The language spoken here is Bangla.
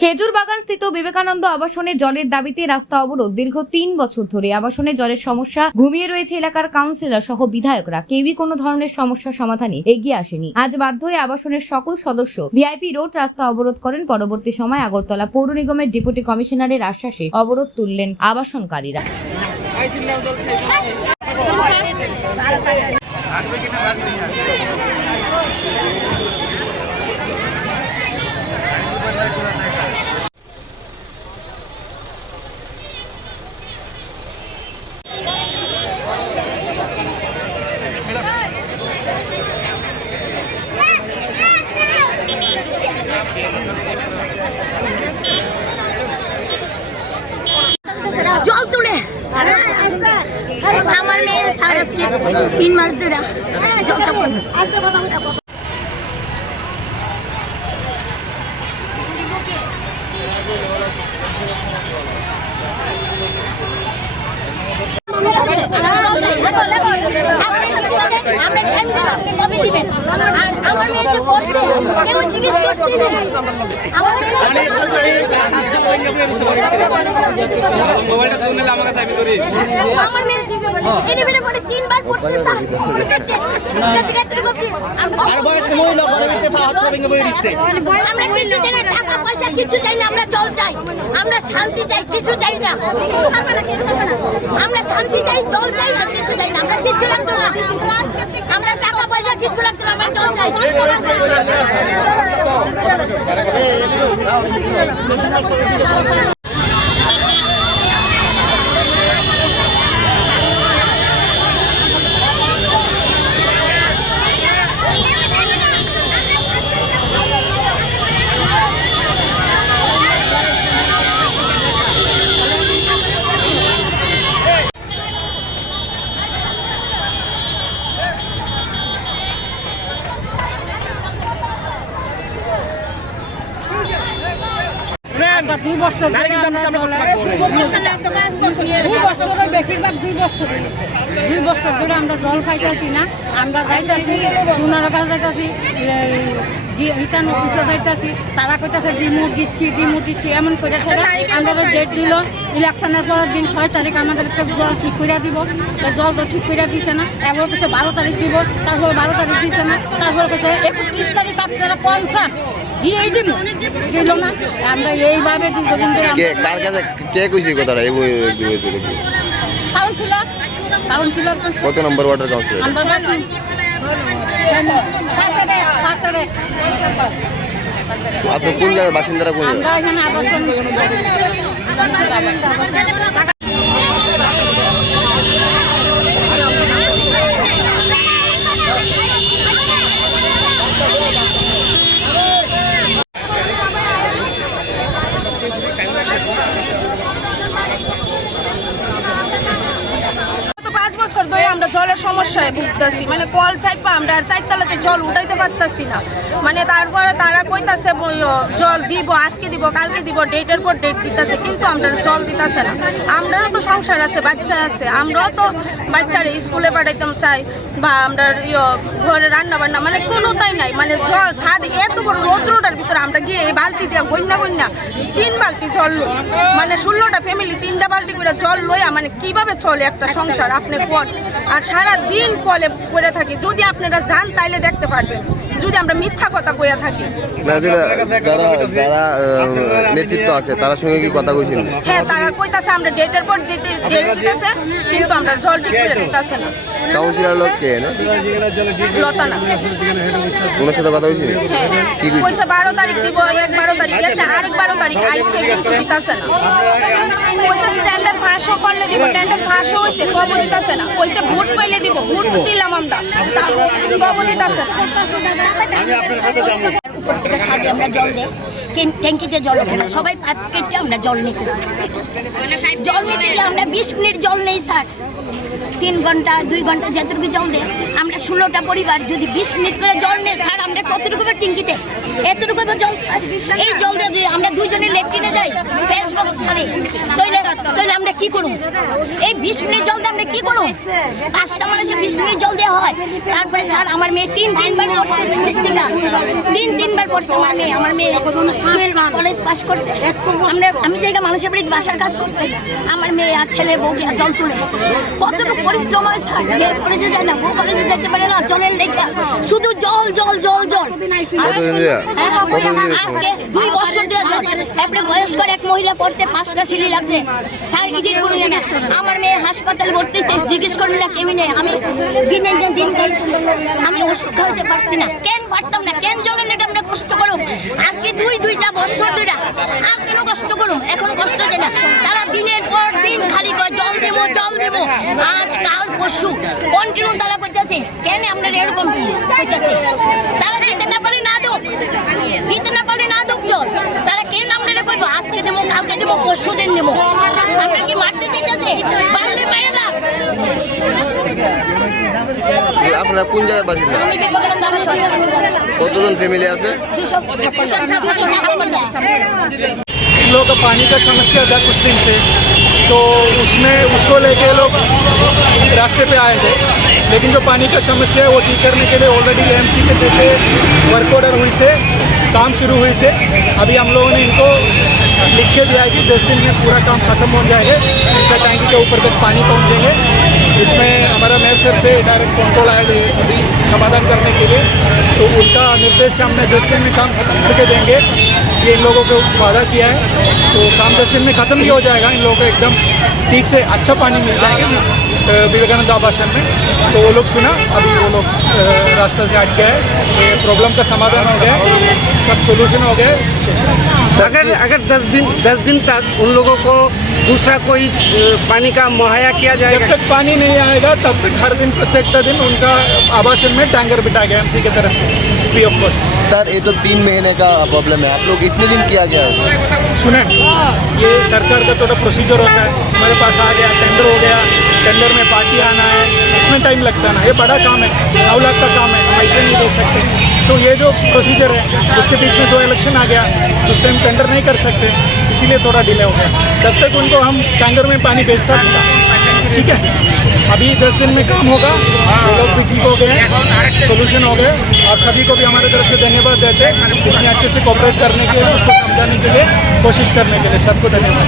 খেজুরবাগানস্থিত বিবেকানন্দ আবাসনে জলের দাবিতে রাস্তা অবরোধ দীর্ঘ ৩ বছর ধরে। আবাসনে জলের সমস্যা ঘুমিয়ে রয়েছে এলাকার কাউন্সিলর সহ বিধায়করা, কেউই কোনো ধরনের সমস্যা সমাধানে এগিয়ে আসেনি। আজ বাধ্য হয়ে আবাসনের সকল সদস্য ভিআইপি রোড রাস্তা অবরোধ করেন। পরবর্তী সময় আগরতলা পৌর নিগমের ডেপুটি কমিশনারের আশ্বাসে অবরোধ তুললেন আবাসনকারীরা। জল তুলে আমার মেয়ে সারা 3 মাস ধরে আমার মেয়েকে পড়ছে কেউ জিজ্ঞেস করছে আমার মেয়ে এলিভেটরে পড়ে 3 বার পড়ছে স্যার আমরা কিছু চাই না, টাকা পয়সা কিছু চাই না, আমরা জল চাই, আমরা শান্তি চাই, কিছু চাই না, আমরা শান্তি চাই, জল চাই, আর কিছু চাই না, আমরা কিছু লাগতো না, আমরা টাকা পয়সা কিছু লাগতো না, আমরা জল চাই। দুই বছর ধরে আমরা জল পাইতেছি না। আমরা যাইতেছি ওনার কাছে যাইতেছি, রিটার্ন অফিসে যাইতেছি, তারা কইতেছে ডিমু দিচ্ছি এমন করে আমরা ডেট দিল ইলেকশনের পরের দিন 6 তারিখ আমাদেরকে জল ঠিক করে দিব। জল তো ঠিক করে দিচ্ছে না, এবার কাছে 12 তারিখ দিব, তারপর 12 তারিখ দিচ্ছে না, তারপর কাছে 31 তারিখ আপনারা কনফার্ম দিয়েই দিব, দিল না। আমরা এইভাবে দীর্ঘদিন ধরে কার কাছে কে কইছে কথাটা? এই কাউন্সিলর কত নম্বর ওয়াটার কাউন্সিলর? আপনি কোন জায়গার বাসিন্দারা? কোন আমরা এখানে আবাসন আমরা জলের সমস্যায় ভুগতেছি, মানে কল চাইপা আমরা আর 4 তলাতে জল উঠাইতে পারতেছি না। মানে তারপরে তারা কইতাছে জল দিব, আজকে দিব, কালকে দিব, ডেটের পর ডেট দিতেছে, কিন্তু আমরা জল দিতেছে না। আমরাও তো সংসার আছে, বাচ্চা আছে, আমরাও তো বাচ্চারা স্কুলে পাঠাইতাম চাই, বা আমরা ঘরে রান্না বান্না, মানে কোনোটাই নাই। মানে জল ছাদ এত বড় রৌদ্রটার ভিতরে আমরা গিয়ে এই বালতি দিয়ে গন্যা 3 বালতি জল লই, মানে 16টা ফ্যামিলি 3টা বালতি করে জল লইয়া মানে কিভাবে চলে একটা সংসার আপনি কোন? আর সারা দিন কলে করে থাকি। যদি আপনারা যান তাইলে দেখতে পারবেন, যদি আমরা মিথ্যা কথা কইয়া থাকি। যারা নেতৃত্ব আছে তার সঙ্গে কি কথা কইছেন? হ্যাঁ, তারা কইতাছে আমরা ডেটের পর ডেট দিতেছে, কিন্তু আমরা জল ঠিক করে দিতেছে না। কাউন্সিলর লোক কে না? লতানা। ওনার সাথে কথা হয়েছে? কি কইছে 12 তারিখ দিব, 12 তারিখ গেছে, আরেক 12 তারিখ আইছে, কিন্তু দিতেছে না। কইছে স্ট্যান্ডার্ড ফাঁসও করলে দিব, স্ট্যান্ডার্ড ফাঁসও হয়েছে, কব দিতেছে না। কইছে ভোট পাইলে দিব, ভোট দিলাম আমরা, কব দিতেছে না। উপর থেকে ছাদে আমরা জল দেই, ট্যাঙ্কিতে জল ওঠে না, সবাই পাইপ কেটে আমরা জল নিতেছি। জল নিতে গিয়ে আমরা 20 মিনিট জল নেই স্যার, 3 ঘন্টা 2 ঘন্টা যতটুকু জল দেয়। আমরা 16টা পরিবার যদি 20 মিনিট করে জল নেই স্যার, আমরা কতটুকু ট্যাঙ্কিতে এতটুকু জল স্যার। এই জল দিয়ে আমরা 2 জনে লেট্রিনে যাই, ফ্রেশ বক্স ছাড়ে, তাইলে আমরা কি করুম? এই 20 মিনিট জল দিয়ে আমরা কি করুম? 5টা মানুষের 20 মিনিট জল দেওয়া হয়। তারপরে স্যার আমার মেয়ে 3-3বার পড়ছে ইংলিশ থেকে, 3-3বার পড়ছে আমার মেয়ে কলেজ পাস করছে। আমি জায়গা মানুষের বাড়িতে বাসার কাজ করতে, আমার মেয়ে আর ছেলের বউ জল তুলে কতটুকু পরিশ্রম হয় স্যার। মেয়ে কলেজে যায় না, বউ কলেজে যেতে পারে না, জলের লেখা শুধু জল জল জল জল। আজকে 2 বছর দেওয়া জল। তারপরে বয়স্কর এক মহিলা পড়ছে, 5টা সিলি লাগছে স্যার, ইডিট করে জানা। আমার মেয়ে হাসপাতালে ভর্তি, জিজ্ঞেস করবি না কেউ নেই। আমি দিন খাইছি, আমি ওষুধ খাইতে পারছি না। কেন পারতাম না? কেন জলের লেগে আমরা কষ্ট করুম? আজকে 2-2টা বছর ধরে আর কেন কষ্ট করুম? এখনো কষ্ট যায় না। তারা দিনের পর দিন খালি কয় জল দেবো জল দেবো, আজ কাল পরশু কন্টিনিউ তারা কইতাছে। কেন আমরা এরকম কইতাছে? তারা দিতে না পারলে না দোক, দিতে না পারলে না দোক জল। তারা কেন আমরা কইব আজকে দেবো কালকে দেবো পরশু দিন দেবো? আমরা কি মারতে চাইতেছে? পারলে পারে না। আপনারা কোন জায়গার বাসিন্দা? আমি বিবেকানন্দ আবাসন। কতজন ফ্যামিলি আছে? 256 इन लोगों का पानी का समस्या था कुछ दिन से, तो उसको लेके लोग रास्ते पे आए थे। लेकिन जो पानी का समस्या है वो ठीक करने के लिए ऑलरेडी एमसी के देते वर्क ऑर्डर हुई से काम शुरू हुई से अभी हम लोगों ने इनको लिख के दिया है कि 10 दिन में पूरा काम खत्म हो जाएगा। इसका टैंकी के ऊपर तक पानी पहुँचेंगे। इसमें हमारा मेयर सर से डायरेक्ट फोन कॉल आया है अभी समाधान करने के लिए, तो उनका निर्देश हमने 10 दिन में काम खत्म करके देंगे, ये इन लोगों को वादा किया है। तो काम 10 दिन में ख़त्म भी हो जाएगा, इन लोगों को एकदम ठीक से अच्छा पानी मिल जाएगा विवेकानंद आवासन में। तो वो लोग सुना, अभी वो लोग रास्ता से हट गए, ये प्रॉब्लम का समाधान हो गया, सब सोल्यूशन हो गए। अगर 10 दिन तक उन लोगों को दूसरा कोई पानी का मुहैया किया जब जाएगा? तक पानी नहीं आएगा तब तक हर दिन प्रत्येक दिन उनका आवासन में टैंकर बिठाया गया एमसी की तरफ से फ्री ऑफ कॉस्ट। सर ये तो 3 महीने का प्रॉब्लम है, आप लोग इतने दिन किया गया है? सुने, ये सरकार का थोड़ा प्रोसीजर होता है। हमारे पास आ गया, टेंडर हो गया, टेंडर में पार्टी आना है, इसमें टाइम लगता है ना। ये बड़ा काम है, 9 लाख का काम है, हम ऐसे नहीं दे सकते। तो ये जो प्रोसीजर है उसके बीच में 2 इलेक्शन आ गया, उस टाइम टेंडर नहीं कर सकते, इसीलिए थोड़ा डिले हो गया। तब तक उनको हम टैंकर में पानी भेजता था, ठीक है। अभी 10 दिन में काम होगा, वो लोग भी ठीक हो गए, सोल्यूशन हो गए। आप सभी को भी हमारे तरफ से धन्यवाद देते हैं, इसमें अच्छे से कोऑपरेट करने के लिए, उसको समझाने के लिए, कोशिश करने के लिए सबको धन्यवाद।